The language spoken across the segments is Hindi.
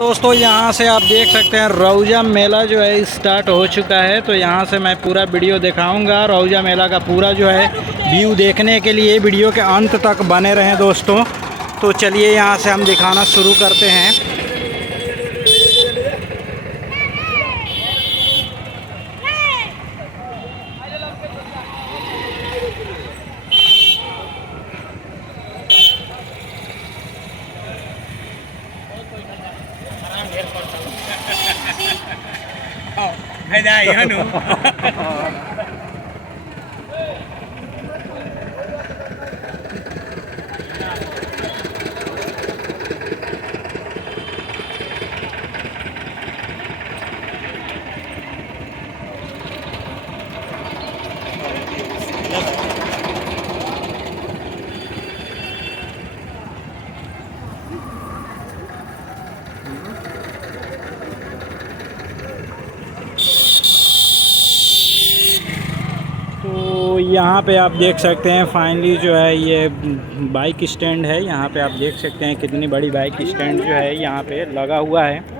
दोस्तों यहाँ से आप देख सकते हैं रौजा मेला जो है स्टार्ट हो चुका है। तो यहाँ से मैं पूरा वीडियो दिखाऊंगा। रौजा मेला का पूरा जो है व्यू देखने के लिए वीडियो के अंत तक बने रहें दोस्तों। तो चलिए यहाँ से हम दिखाना शुरू करते हैं। तो यहाँ पे आप देख सकते हैं फाइनली जो है ये बाइक स्टैंड है। यहाँ पे आप देख सकते हैं कितनी बड़ी बाइक स्टैंड जो है यहाँ पे लगा हुआ है।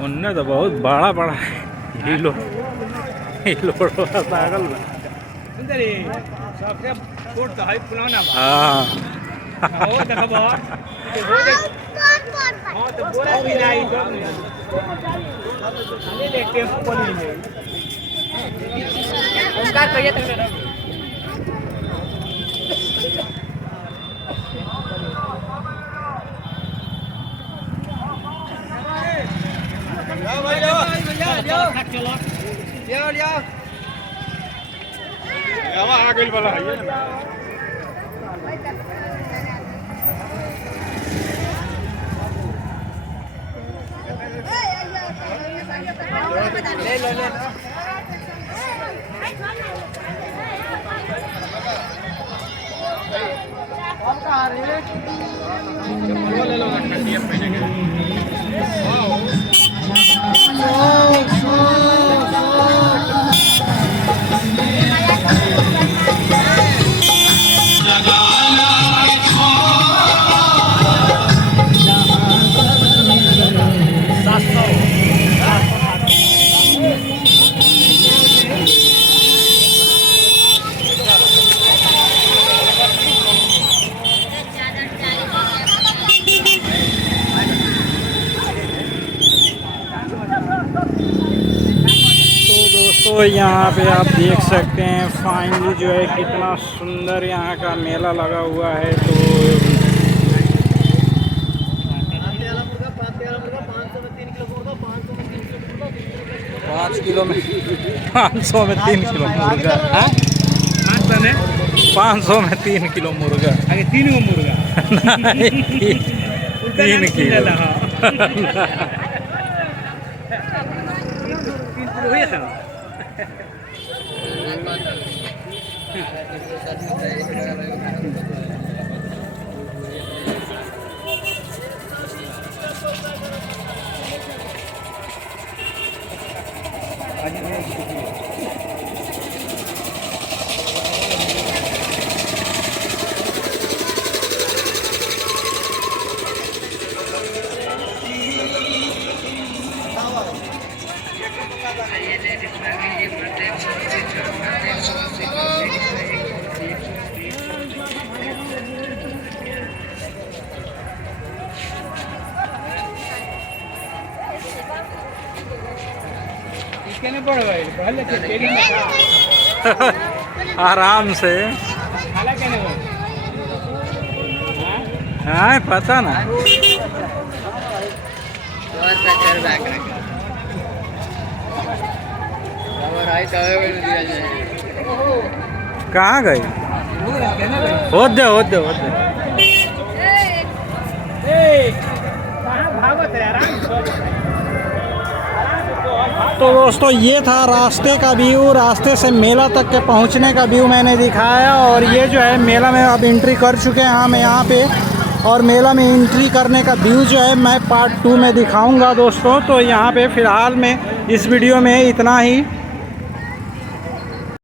उनने तो बहुत बड़ा बड़ा हिलो हिलो पागल आगे वाला है ले लो ले लो तो यहाँ पे आप देख सकते हैं फाइनली जो है कितना सुंदर यहाँ का मेला लगा हुआ है। तो 5 किलो में 500 में 3 किलो मुर्गा है। 500 में 3 किलो मुर्गा। आगे 3 मुर्गा 3 किलो आराम से। हाँ पता ना। कहाँ गई? होते होते होते। तो दोस्तों ये था रास्ते का व्यू, रास्ते से मेला तक के पहुंचने का व्यू मैंने दिखाया। और ये जो है मेला में अब एंट्री कर चुके हैं हम यहाँ पे, और मेला में एंट्री करने का व्यू जो है मैं पार्ट 2 में दिखाऊंगा दोस्तों। तो यहाँ पे फ़िलहाल में इस वीडियो में इतना ही।